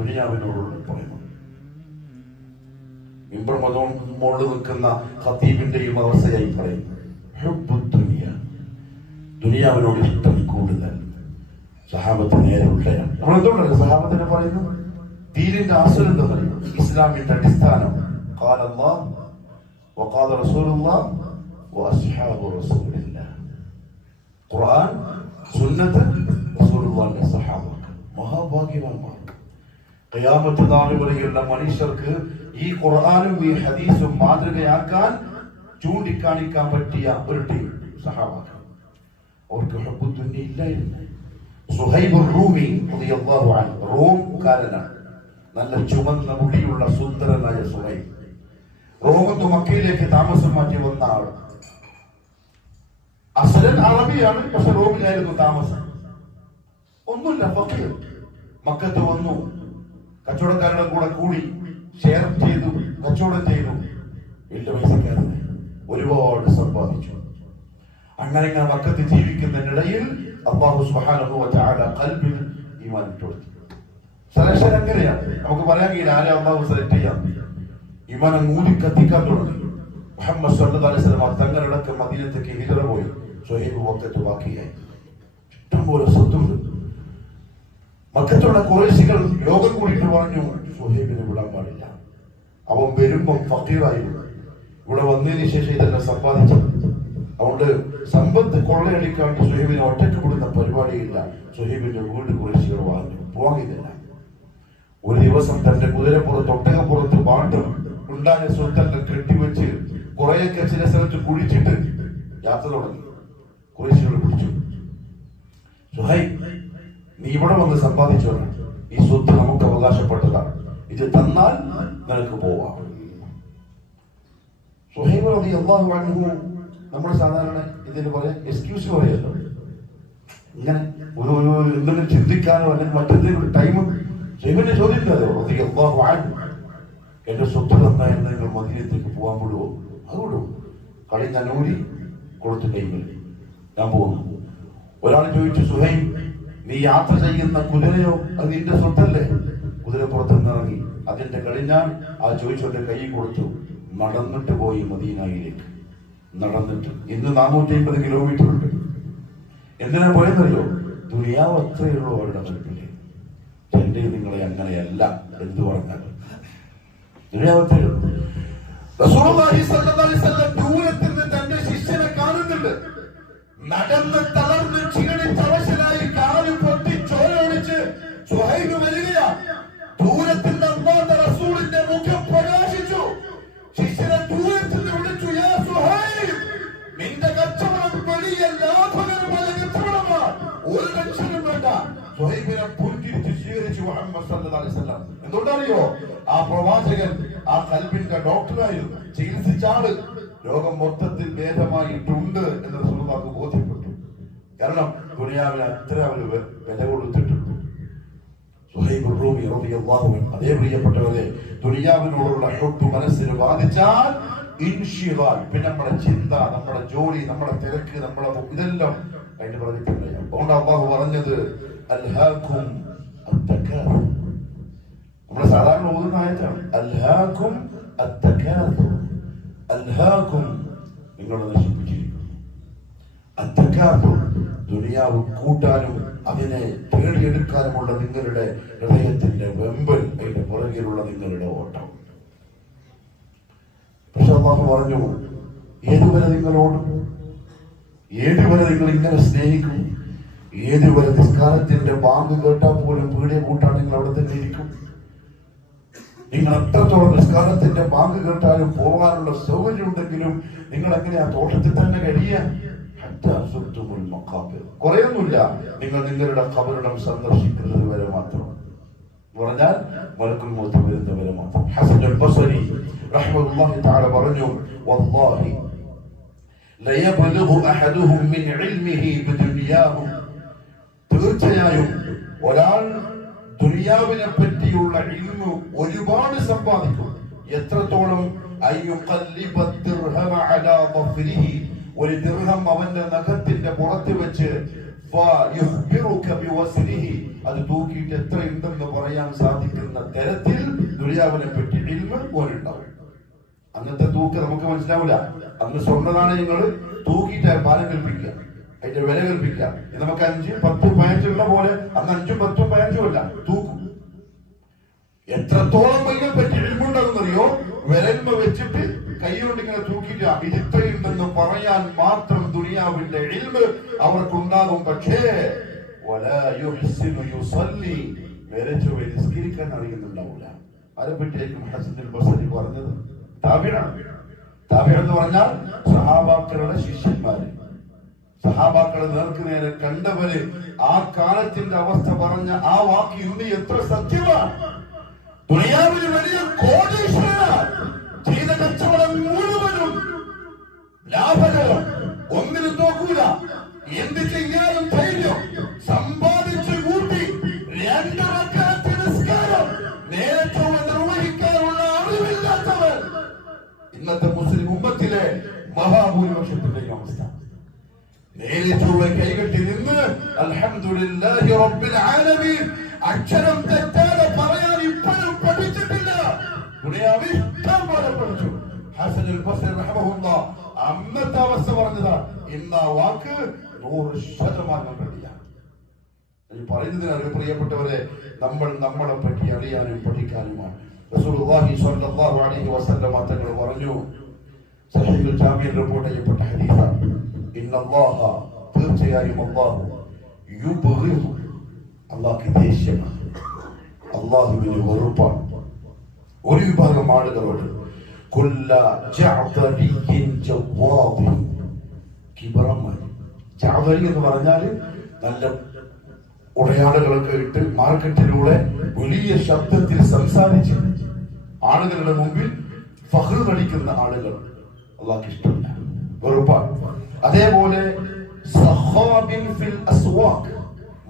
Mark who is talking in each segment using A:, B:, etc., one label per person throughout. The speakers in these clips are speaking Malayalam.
A: ദുനിയാവിനോടുള്ള പറയുന്നു മിമ്പർ മതം മോളിൽ നിൽക്കുന്ന ഖത്തീബിന്റെയും അവസ്ഥയായി പറയുന്നു ഹുബ്ബു ദുനിയ ദുനിയാവിനോട് ഇഷ്ടം കൂടുതൽ സഹാബത്ത് നേരെ ഉള്ളയാണ് നമ്മൾ എന്തുകൊണ്ടല്ലേ സഹാബത്തിനെ പറയുന്നു ദീനിന്റെ ആശ്രയം എന്താ പറയുന്നത് ഇസ്ലാമിന്റെ അടിസ്ഥാനം قال الله وقال رسول الله واصحاب رسول الله ഖുർആൻ സുന്നത്ത് റസൂലുള്ളാഹിന്റെ സഹാബ മഹാഭാഗ്യവാന്മാർ ഖിയാമത്ത് നാൾ വരെയുള്ള മനുഷ്യർക്ക് ഈ ഖുർആനും ഈ ഹദീസും മാതൃകയാക്കാൻ ചൂണ്ടിക്കാണിക്കാൻ പറ്റിയ ഒരു ടീം സഹാബാക്കൾ. അവർക്ക് ഹബ്ബുദ്ദുന്യ ഇല്ലായിരുന്നു. സുഹൈബ് റൂമി റോംകാരനാണ്. നല്ല ചുമന്ന മുടിയുള്ള സുന്ദരനായ സുഹൈബ്. റോമത്ത് മക്കയിലേക്ക് താമസം മാറ്റി വന്ന ആൾ അസലൻ അറബിയാണ് പക്ഷെ റോമിലായിരുന്നു താമസം. ഒന്നുമില്ല മക്കത്ത് വന്നു. കച്ചവടക്കാരുടെ കൂടെ കൂടി ഷെയർ ചെയ്തു കച്ചവടം ചെയ്തു. എട്ട് പൈസക്കാരനെ ഒരുപാട് സമ്പാദിച്ചു. അങ്ങനെ ഞാൻ വക്കത്ത് ജീവിക്കുന്നതിനിടയിൽ തആല ഖൽബിൽ ഈമാൻ കൊടുത്തു. സെലക്ഷൻ എങ്ങനെയാണ് നമുക്ക് പറയാൻ കഴിയില്ല ആരെ അള്ളാഹു സെലക്ട് ചെയ്യാം. ഈമാൻ മൂടി കത്തിക്കാൻ തുടങ്ങി. മുഹമ്മദ് സല്ലു അലൈഹി വസല്ലം തങ്ങളടക്കം മദീനത്തേക്ക് ഹിജറ പോയി. സുഹൈബ് വക്കത്ത് ബാക്കിയായി ഇഷ്ടംപോലെ സ്വത്തുണ്ട്. മക്കത്തുള്ള കുറേശികൾ ലോകം കൂടിയിട്ട് പറഞ്ഞു സുഹൈബിനെ വിടാൻ പാടില്ല. അവൻ വരുമ്പം ഫക്കീറായി. ഇവിടെ വന്നതിന് ശേഷം ഇതെല്ലാം സമ്പാദിച്ചു. അതുകൊണ്ട് സമ്പത്ത് കൊള്ളയടിക്കാണ്ട് സുഹൈബിനെ ഒറ്റയ്ക്ക് വിടുന്ന പരിപാടിയില്ല. സുഹൈബിന്റെ വീട് കുറേശികൾ വാങ്ങി. പോകില്ല ഒരു ദിവസം തന്റെ കുതിരപ്പുറത്ത് ഒട്ടകപ്പുറത്ത് പാട്ടും ഉണ്ടായ സ്വത്തെല്ലാം കെട്ടിവെച്ച് കുറെയൊക്കെ ചില സ്ഥലത്ത് കുഴിച്ചിട്ട് യാത്ര തുടങ്ങി. കുറേശികൾ പിടിച്ചു. സുഹൈ നീ ഇവിടെ വന്ന് സമ്പാദിച്ചോളാം ഈ സ്വത്ത് നമുക്ക് അവകാശപ്പെട്ടതാണ്. ഇത് തന്നാൽ നിനക്ക് പോവാം. സുഹൈബ് റതി അള്ളാഹു അൻഹു നമ്മൾ സാധാരണ ഇതിന് പറയാം എക്സ്ക്യൂസ് പറയല്ലോ. ഇങ്ങനെ ഒരു ഒരു എന്തെങ്കിലും ചിന്തിക്കാനോ അല്ലെങ്കിൽ മറ്റെന്തെങ്കിലും ടൈം സുഹൈബിന്റെ ചോദ്യം റതി അള്ളാഹു അൻഹു എന്റെ സ്വത്ത് തന്നാൽ നിങ്ങൾ മദീനത്തേക്ക് പോകാൻ വിടുവോ? അത് വിടും. കളി നനൂരി കൊടുത്തു ടൈമിൽ ഞാൻ പോകുന്നു ഒരാൾ ചോദിച്ചു സുഹൈ നീ യാത്ര ചെയ്യുന്ന കുതിരയോ? അത് നിന്റെ സ്വത്തല്ലേ? കുതിര പുറത്തുനിന്നിറങ്ങി അതിന്റെ കഴിഞ്ഞാൽ ആ ചോദിച്ചവന്റെ കൈ കൊടുത്തു. നടന്നിട്ട് പോയി മദീനായിലേക്ക്. നടന്നിട്ട്. ഇന്ന് നാനൂറ്റി അമ്പത് കിലോമീറ്റർ ഉണ്ട്. എന്തിനാ പോയെന്നറിയോ? ദുനിയാവ് അത്രയുള്ളൂ അവരുടെ മുൻപിൽ എന്റെ നിങ്ങളെ അങ്ങനെയല്ല. എന്തു പറഞ്ഞാൽ ദുനിയാവ് അത്രയുള്ളൂ. ഒരു ലക്ഷണം വേണ്ട. സ്വീകരിച്ചു സല്ലല്ലാഹു അലൈഹി വസല്ലം. എന്തുകൊണ്ടറിയോ? ആ പ്രവാചകൻ ആ കൽബിന്റെ ഡോക്ടറായിരുന്നു. ചികിത്സിച്ച ആൾ. രോഗം മൊത്തത്തിൽ ഭേദമായിട്ടുണ്ട് എന്ന് സുഹൃത്താക്ക് ബോധ്യപ്പെട്ടു. കാരണം ദുനിയാവിന് അത്ര അവന് വില കൊടുത്തിട്ടുണ്ട്. സുഹൈബ് റൂമി റളിയല്ലാഹു അതേ പ്രിയപ്പെട്ടവരെ ദുനിയാവിനോടുള്ള ഷൊട്ടു മനസ്സിന് ബാധിച്ചാൽ ഇൻഷിവാൽ. പിന്നെ നമ്മുടെ ചിന്ത നമ്മുടെ ജോലി നമ്മുടെ തിരക്ക് നമ്മുടെ ഇതെല്ലാം അതിന്റെ പറഞ്ഞിട്ടുണ്ട്. അതുകൊണ്ട് അള്ളാഹു പറഞ്ഞത് അൽഹാഖും നമ്മളെ സാധാരണ ഓതുന്ന ആയത്താണ്. അൽഹാഖും അൽഹാഖും നിങ്ങളെ നശിപ്പിച്ചിരിക്കുന്നു. അത്തകാസുർ ദുനിയാവ് കൂട്ടാനും അതിനെ തേടിയെടുക്കാനുമുള്ള നിങ്ങളുടെ ഹൃദയത്തിന്റെ വെമ്പൽ അതിന്റെ പുറകിലുള്ള നിങ്ങളുടെ ഓട്ടം. പക്ഷെ അള്ളാഹു പറഞ്ഞു ഏതുവരെ നിങ്ങളോട് ഏതുവരെ നിങ്ങൾ ഇങ്ങനെ സ്നേഹിക്കും? ഏതുവരെ നിസ്കാരത്തിന്റെ ബാങ്ക് കേട്ടാൽ പോലും പീടിയ കൂട്ടാൻ നിങ്ങൾ അവിടെ തന്നെ ഇരിക്കും. നിങ്ങൾ എത്രത്തോളം നിസ്കാരത്തിന്റെ ബാങ്ക് കേട്ടാലും പോകാനുള്ള സൗകര്യം ഉണ്ടെങ്കിലും നിങ്ങൾ എങ്ങനെയാ തോട്ടത്തിൽ തന്നെ കഴിയുക? കുറയൊന്നുമില്ല. നിങ്ങൾ നിങ്ങളുടെ കബറിടം സന്ദർശിക്കുന്നത് വരെ മാത്രം. പറഞ്ഞാൽ മലക്കുൽ മൗത്ത് വരുന്നവരെ മാത്രം. ഹസൻ ബസരി റഹ്മത്തുള്ളാഹി തആല പറഞ്ഞു വല്ലാഹി തീർച്ചയായും ഒരാൾ ദുനിയാവിനെ പറ്റിയുള്ള ഇൽമു ഒരുപാട് സമ്പാദിക്കും. എത്രത്തോളം? ഒരു ദീർഘം അവന്റെ നഖത്തിന്റെ പുറത്ത് വെച്ച് അത് തൂക്കിയിട്ട് എത്രയുണ്ടെന്ന് പറയാൻ സാധിക്കുന്ന തരത്തിൽ ദുര്യാവിനെ പറ്റി ഇൽമ പോലുണ്ടാവും. അന്നത്തെ തൂക്ക് നമുക്ക് മനസ്സിലാവില്ല അന്ന് സ്വർണ നാണയങ്ങൾ തൂക്കിയിട്ട് ഭാരം കൽപ്പിക്കുക. അതിന്റെ വില കൽപ്പിക്കുക. നമുക്ക് അഞ്ച് പത്ത് പയഞ്ചുള്ള പോലെ അന്ന് അഞ്ചും പത്തും പയഞ്ചും അല്ല തൂക്കും. എത്രത്തോളം വലിയ പറ്റി ഇൽമുണ്ടെന്നറിയോ വിലന്മ വെച്ചിട്ട് കൈ കൊണ്ട് ഇങ്ങനെ തൂക്കിയിട്ട് ഇത് ഇത്രയുണ്ടെന്ന് പറയാൻ മാത്രം ദുനിയാവിന്റെ എഴിമ്പ് അവർക്കുണ്ടാകും. പക്ഷേ നിസ്കരിക്കാൻ അറിയുന്നുണ്ടാവില്ല ആരെ പറ്റിയായിരിക്കും ഹസൻ ബസരി പറഞ്ഞത്? താബിഴാണ് താബിഴ എന്ന് പറഞ്ഞാൽ സഹാബാക്കളുടെ ശിഷ്യന്മാര്. സഹാബാക്കളെ നേർക്ക് നേരെ കണ്ടവര് ആ കാലത്തിന്റെ അവസ്ഥ പറഞ്ഞ ആ വാക്ക് ഇന്ന് എത്ര സത്യമാണ്. വലിയ കോടീശ്വരനാണ്. ചെയ്ത കച്ചവടം മുഴുവനും ലാഭകരം. ഒന്നിനും നോക്കൂല എന്ത് ചെയ്യാനും ധൈര്യം സമ്പാദിച്ചു മഹാഭൂരിപക്ഷത്തിന്റെയും അവസ്ഥ. നേരിട്ടുള്ള കൈകെട്ടി നിന്ന് അൽഹംദുലില്ലാഹി റബ്ബിൽ അക്ഷരം തെറ്റാതെ പറയാൻ ഇപ്പോഴും പഠിച്ചിട്ടില്ല. ഇഷ്ടം പോലെ പഠിച്ചു. അന്നത്തെ അവസ്ഥ പറഞ്ഞതാ. ആ വാക്ക് നൂറ് ശതമാനം റെഡിയാണ് ഈ പ്രിയപ്പെട്ടവരെ നമ്മൾ നമ്മളെ പറ്റി അറിയാനും പഠിക്കാനുമാണ്. റസൂലുള്ളാഹി അലൈഹി വസല്ലം പറഞ്ഞു സഹീഹുൽ ജാമിയിൽ റിപ്പോർട്ട് ചെയ്യപ്പെട്ട ഹദീസാണ്. ഇന്നല്ലാഹ തീർച്ചയായും അല്ലാഹു യുബ്ഗിദു അല്ലാഹു ദേഷ്യമാണ്. അല്ലാഹുവിന് വെറുപ്പാണ്. ഒരു വിഭാഗം ആളുകളോട് കുല്ല ജഅദരിയിൻ ജവാദിൻ കിബറമ്മൻ ജഅദരി എന്ന് പറഞ്ഞാൽ നല്ല ഉടയാളുകളൊക്കെ ഇട്ട് മാർക്കറ്റിലൂടെ വലിയ ശബ്ദത്തിൽ സംസാരിച്ച് ആളുകളുടെ മുമ്പിൽ ഫഹ്ർ നടിക്കുന്ന ആളുകൾ. അള്ളാഹ് ഇഷ്ടമില്ല. വെറുപ്പാണ്. അതേപോലെ ഫിൽ അസ്വാഖ്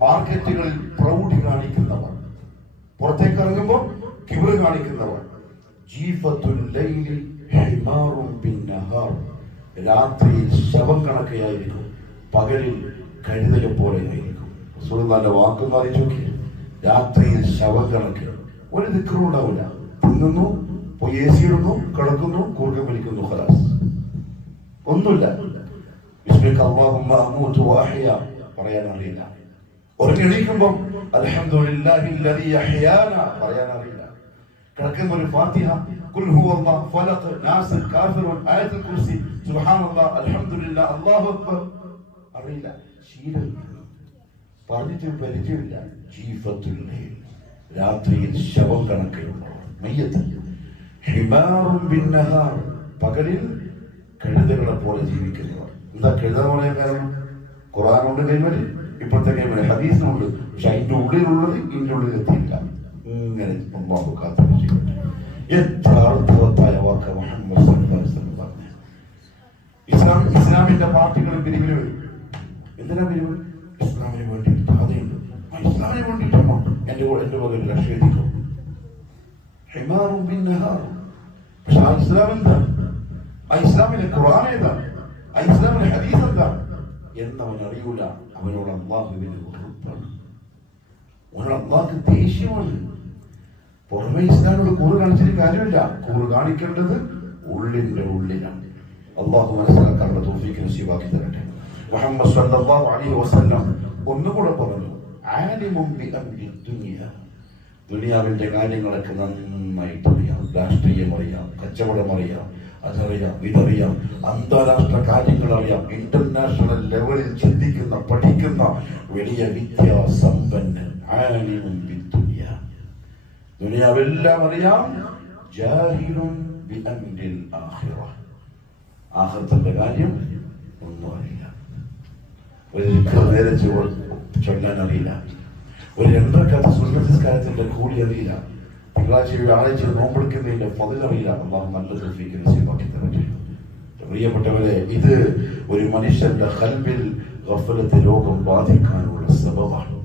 A: മാർക്കറ്റുകളിൽ പ്രൗഢി കാണിക്കുന്നവർ. പുറത്തേക്ക് ഇറങ്ങുമ്പോൾ കിബിറ് കാണിക്കുന്നവർ. രാത്രിയിൽ ശവം കണക്കെയായിരിക്കും. പകലിൽ കഴുതയെ പോലെയായിരിക്കും സുഹൃത്താന്റെ വാക്ക് വായിച്ചു നോക്കി രാത്രിയിൽ ശവം കണക്ക്. ഒരു ദിക്കറും ഉണ്ടാവില്ല. തിന്നുന്നു പോയി എ സി ഇടുന്നു കിടക്കുന്നു കൂർക്കം വലിക്കുന്നു. ഒന്നുമില്ല ബിസ്മിക അല്ലാഹുമ്മ അമൂതു വഅഹ്യ പറയാൻ അറിയില്ല ഉറങ്ങി എണീക്കുമ്പോൾ അൽഹംദുലില്ലാഹി അല്ലദീ അഹ്യാന പറയാൻ അറിയില്ല കിടക്കുന്ന ഒരു ഫാത്തിഹ കുൽ ഹുവല്ലാഹ് ഫലഖ് നാസ് കാഫിറുൻ ആയത്തുൽ കുർസി സുബ്ഹാനല്ലാഹ് അൽഹംദുലില്ലാഹ് അല്ലാഹു അക്ബർ അറിയില്ല ശീലം പറഞ്ഞിട്ട് പരിചയമില്ല ജീഫത്തുൽ ലൈൽ രാത്രിയിൽ ശവം കണക്കിലുള്ളവർ മയ്യത്ത് ഹിമാറും ബിന്നഹാർ പകലിൽ കഴുതകളെ പോലെ ജീവിക്കുന്നവർ. എന്താ കഴുത പറയാൻ കാരണം? ഖുറാനുണ്ട് കൈമൽ. ഇപ്പോഴത്തെ കൈമൽ. ഹദീസിനുണ്ട്. പക്ഷെ അതിന്റെ ഉള്ളിലുള്ളത് ഇതിന്റെ ഉള്ളിൽ എത്തിയില്ല ഇങ്ങനെ അള്ളാഹു കാത്തിരിക്കട്ടെ എത്ര അർത്ഥവത്തായ ഇസ്ലാം ഇസ്ലാമിന്റെ പാർട്ടികളും പിരിവിന് വരും. എന്തിനാ പിരിവ്? ഇസ്ലാമിന് വേണ്ടി പാതയുണ്ട് ആ ഇസ്ലാമിന് വേണ്ടിയിട്ടാണോ എന്റെ കൂടെ എന്റെ മകൻ രക്ഷേദിക്കും പക്ഷെ ആ ഇസ്ലാം എന്താണ് ആ ഇസ്ലാമിലെ ഖുർആൻ ഏതാണ്? ആ ഇസ്ലാമിലെ ഹദീസ് എന്താണ് എന്നവൻ അറിയൂല അവനോട് അള്ളാഹുവിന് വെറുപ്പാണ് അവനോട് അള്ളാഹ് ദേഷ്യമാണ്. പുറമെ ഇസ്ലാമിനോട് കൂറ് കാണിച്ചിട്ട് കാര്യമില്ല. കൂറ് കാണിക്കേണ്ടത് ഉള്ളിന്റെ ഉള്ളിലാണ്. അള്ളാഹു മനസ്സിലാക്കാനുള്ള തോഫിക്ക് നസീബാക്കി തരട്ടെ. മുഹമ്മദ് സല്ലല്ലാഹു അലൈഹി വസല്ലം ഒന്നുകൂടെ പറഞ്ഞു. ആലിമും ബി അംരി ദുനിയ. ദുനിയാവിന്റെ കാര്യങ്ങളൊക്കെ നന്നായിട്ട് അറിയാം രാഷ്ട്രീയം അറിയാം. കച്ചവടം അറിയാം. അതറിയാം ഇതറിയാം. അന്താരാഷ്ട്ര കാര്യങ്ങൾ ഇന്റർനാഷണൽ ലെവലിൽ ചിന്തിക്കുന്ന പഠിക്കുന്ന വലിയ വിദ്യാസമ്പന്നൻ ദുനിയാവെല്ലാം അറിയാം. ആഖിറത്തിന്റെ കാര്യം ഒന്നും അറിയില്ല. ഒരു നേരെ ചൊല്ലാൻ അറിയില്ല. ഒരു രണ്ടരക്കാത്ത സുന്നസ്കാരത്തിന്റെ കൂടി അറിയില്ല. തിങ്കളാഴ്ച ആഴ്ച നോമ്പെടുക്കുന്നതിന്റെ പതിലറിയാൻ അള്ളാഹു നല്ല തൗഫീഖ് നസീബാക്കി തരട്ടെ പ്രിയപ്പെട്ടവരെ ഇത് ഒരു മനുഷ്യന്റെ ഹൽബിൽ ഗഫലത്തെ രോഗം ബാധിക്കാനുള്ള സബബാണ്.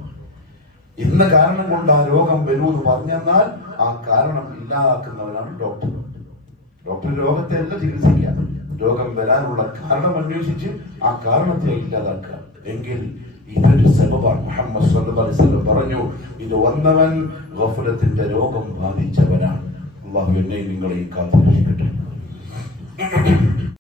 A: ഇന്ന കാരണം കൊണ്ട് ആ രോഗം വരൂ എന്ന് പറഞ്ഞെന്നാൽ ആ കാരണം ഇല്ലാതാക്കുന്നവരാണ് ഡോക്ടർ. ഡോക്ടർ രോഗത്തെ അല്ല ചികിത്സിക്കുക. രോഗം വരാനുള്ള കാരണം അന്വേഷിച്ച് ആ കാരണത്തെ ഇല്ലാതാക്കുക. എങ്കിൽ ഇതൊരു സബബാണ്. മുഹമ്മദ് സല്ലല്ലാഹു അലൈഹി വസല്ലം പറഞ്ഞു ഇത് വന്നവൻ ഗഫലത്തിന്റെ രോഗം ബാധിച്ചവനാണ്. അള്ളാഹു എന്നെയും നിങ്ങളെയും കാത്തു രക്ഷിക്കട്ടെ